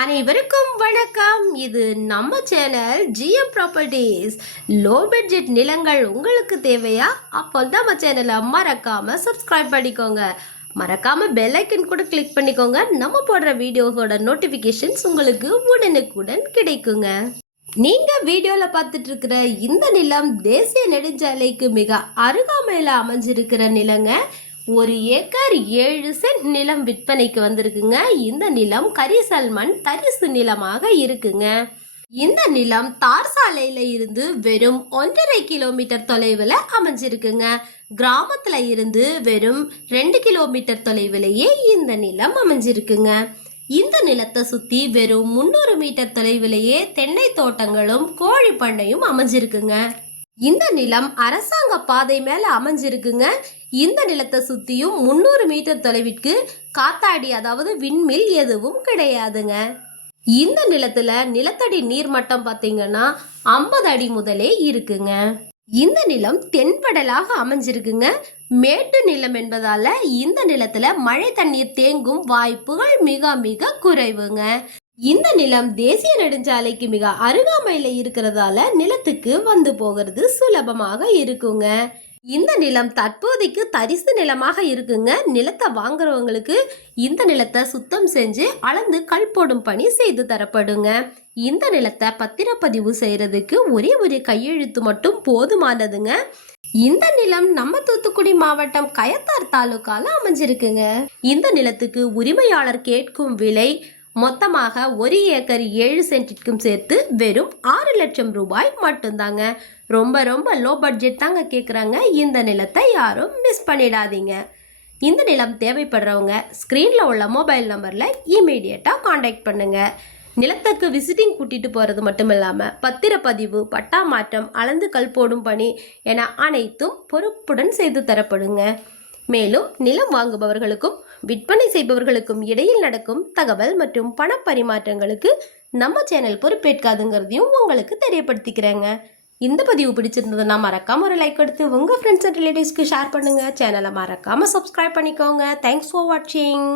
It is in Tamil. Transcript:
அனைவருக்கும் வணக்கம். இது நம்ம channel GM properties. Low budget நிலங்கள் உங்களுக்கு தேவையா? அப்போ நம்ம சேனலை மறக்காம சப்ஸ்கிரைப் பண்ணிக்கோங்க. மறக்காம பெல் ஐக்கன் கூட கிளிக் பண்ணிக்கோங்க. நம்ம போடுற வீடியோஸோட நோட்டிஃபிகேஷன்ஸ் உங்களுக்கு உடனுக்குடன் கிடைக்குங்க. நீங்க வீடியோல பார்த்துட்டு இருக்கிற இந்த நிலம் தேசிய நெடுஞ்சாலைக்கு மிக அருகாமையில் அமைஞ்சிருக்கிற நிலங்க. 1 ஏக்கர் 7 சென்ட் நிலம் விற்பனைக்கு வந்திருக்குங்க. இந்த நிலம் கரிசல் மண் தரிசு நிலமாக இருக்குங்க. இந்த நிலம் தார் சாலையில இருந்து வெறும் 1.5 கிலோமீட்டர் தொலைவில் அமைஞ்சிருக்குங்க. கிராமத்துல இருந்து வெறும் 2 கிலோமீட்டர் தொலைவிலேயே இந்த நிலம் அமைஞ்சிருக்குங்க. இந்த நிலத்தை சுத்தி வெறும் 300 மீட்டர் தொலைவிலேயே தென்னை தோட்டங்களும் கோழி பண்ணையும் அமைஞ்சிருக்குங்க. இந்த நிலம் அரசாங்க பாதை மேல அமைஞ்சிருக்குங்க. இந்த நிலத்தை சுத்தியும் 300 மீட்டர் தொலைவிற்கு காத்தாடி அதாவது விண்மில் எதுவும் கிடையாதுங்க. இந்த நிலத்துல நிலத்தடி நீர்மட்டம் பார்த்தீங்கன்னா 50 அடி முதலே இருக்குங்க. இந்த நிலம் தென்படலாக அமைஞ்சிருக்குங்க. மேட்டு நிலம் என்பதால இந்த நிலத்துல மழை தண்ணீர் தேங்கும் வாய்ப்புகள் மிக மிக குறைவுங்க. இந்த நிலம் தேசிய நெடுஞ்சாலைக்கு மிக அருகாமையில இருக்கிறதால நிலத்துக்கு வந்து போகிறது சுலபமாக இருக்குங்க. இந்த நிலம் தற்போதைக்கு தரிசு நிலமாக இருக்குங்க. நிலத்தை வாங்குறவங்களுக்கு இந்த நிலத்தை சுத்தம் செஞ்சு அளந்து கல் போடும் பணி செய்து தரப்படுங்க. இந்த நிலத்தை பத்திரப்பதிவு செய்யறதுக்கு ஒரே ஒரு கையெழுத்து மட்டும் போதுமானதுங்க. இந்த நிலம் நம்ம தூத்துக்குடி மாவட்டம் கயத்தார் தாலுக்கால அமைஞ்சிருக்குங்க. இந்த நிலத்துக்கு உரிமையாளர் கேட்கும் விலை மொத்தமாக 1 ஏக்கர் 7 சென்டிற்கும் சேர்த்து வெறும் 6 லட்சம் ரூபாய் மட்டும்தாங்க. ரொம்ப ரொம்ப லோ பட்ஜெட் தாங்க கேட்குறாங்க. இந்த நிலத்தை யாரும் மிஸ் பண்ணிடாதீங்க. இந்த நிலம் தேவைப்படுறவங்க ஸ்க்ரீனில் உள்ள மொபைல் நம்பரில் இமீடியட்டாக காண்டாக்ட் பண்ணுங்கள். நிலத்துக்கு விசிட்டிங் கூட்டிகிட்டு போகிறது மட்டும் இல்லாமல் பத்திரப்பதிவு, பட்டா மாற்றம், அளந்து கல் போடும் பணி என அனைத்தும் பொறுப்புடன் செய்து தரப்படுங்க. மேலும் நிலம் வாங்குபவர்களுக்கும் விற்பனை செய்பவர்களுக்கும் இடையில் நடக்கும் தகவல் மற்றும் பண பரிமாற்றங்களுக்கு நம்ம சேனல் பொறுப்பேற்காதுங்கிறதையும் உங்களுக்கு தெரியப்படுத்திக்கிறேங்க. இந்த பதிவு பிடிச்சிருந்ததுன்னா மறக்காம ஒரு லைக் கொடுத்து உங்கள் ஃப்ரெண்ட்ஸ் அண்ட் ரிலேட்டிவ்ஸ்க்கு ஷேர் பண்ணுங்கள். சேனலை மறக்காமல் சப்ஸ்கிரைப் பண்ணிக்கோங்க. தேங்க்ஸ் ஃபார் வாட்சிங்.